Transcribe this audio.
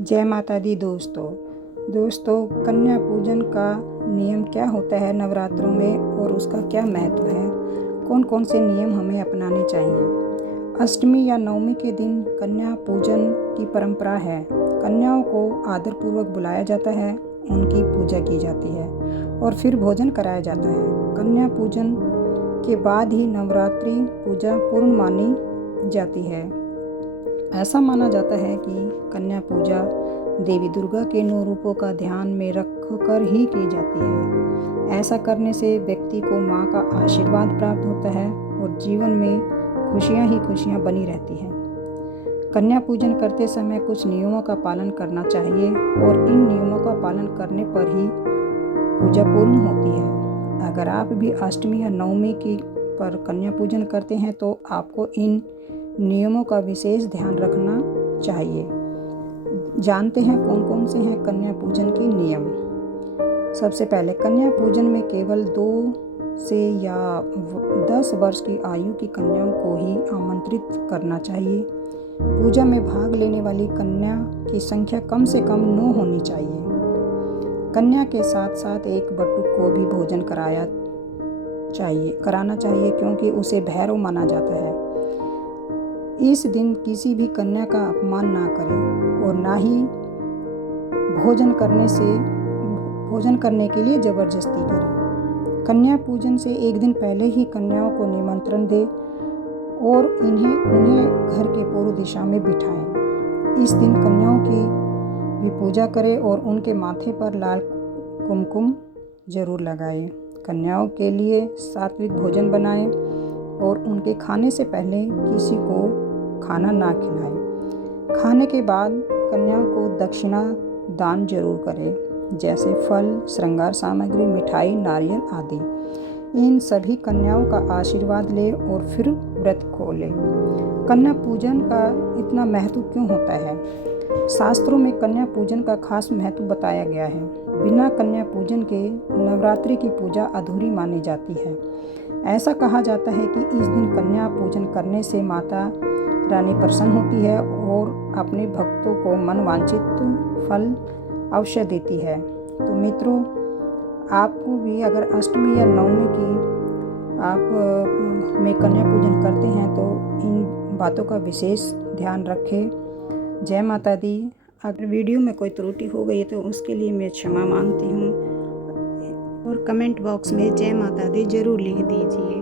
जय माता दी दोस्तों कन्या पूजन का नियम क्या होता है नवरात्रों में और उसका क्या महत्व है। कौन कौन से नियम हमें अपनाने चाहिए। अष्टमी या नवमी के दिन कन्या पूजन की परंपरा है। कन्याओं को आदरपूर्वक बुलाया जाता है, उनकी पूजा की जाती है और फिर भोजन कराया जाता है। कन्या पूजन के बाद ही नवरात्रि पूजा पूर्ण मानी जाती है। ऐसा माना जाता है कि कन्या पूजा देवी दुर्गा के 9 रूपों का ध्यान में रखकर ही की जाती है। ऐसा करने से व्यक्ति को माँ का आशीर्वाद प्राप्त होता है और जीवन में खुशियाँ ही खुशियाँ बनी रहती हैं। कन्या पूजन करते समय कुछ नियमों का पालन करना चाहिए और इन नियमों का पालन करने पर ही पूजा पूर्ण होती है। अगर आप भी अष्टमी या नवमी की पर कन्या पूजन करते हैं तो आपको इन नियमों का विशेष ध्यान रखना चाहिए। जानते हैं कौन कौन से हैं कन्या पूजन के नियम। सबसे पहले कन्या पूजन में केवल 2 से या 10 वर्ष की आयु की कन्याओं को ही आमंत्रित करना चाहिए। पूजा में भाग लेने वाली कन्या की संख्या कम से कम 9 होनी चाहिए। कन्या के साथ साथ एक बटुक को भी भोजन कराना चाहिए क्योंकि उसे भैरव माना जाता है। इस दिन किसी भी कन्या का अपमान ना करें और ना ही भोजन करने के लिए जबरदस्ती करें। कन्या पूजन से एक दिन पहले ही कन्याओं को निमंत्रण दें और उन्हें घर के पूर्व दिशा में बिठाएं। इस दिन कन्याओं की भी पूजा करें और उनके माथे पर लाल कुमकुम जरूर लगाएं। कन्याओं के लिए सात्विक भोजन बनाएं और उनके खाने से पहले किसी को खाना ना खिलाएं। खाने के बाद कन्याओं को दक्षिणा दान जरूर करें, जैसे फल, श्रृंगार सामग्री, मिठाई, नारियल आदि। इन सभी कन्याओं का आशीर्वाद लें और फिर व्रत खोलें। कन्या पूजन का इतना महत्व क्यों होता है? शास्त्रों में कन्या पूजन का खास महत्व बताया गया है। बिना कन्या पूजन के नवरात्रि की पूजा अधूरी मानी जाती है। ऐसा कहा जाता है कि इस दिन कन्या पूजन करने से माता रानी प्रसन्न होती है और अपने भक्तों को मनवांछित फल अवश्य देती है। तो मित्रों, आपको भी अगर अष्टमी या नवमी की आप में कन्या पूजन करते हैं तो इन बातों का विशेष ध्यान रखें। जय माता दी। अगर वीडियो में कोई त्रुटि हो गई तो उसके लिए मैं क्षमा मांगती हूँ और कमेंट बॉक्स में जय माता दी जरूर लिख दीजिए।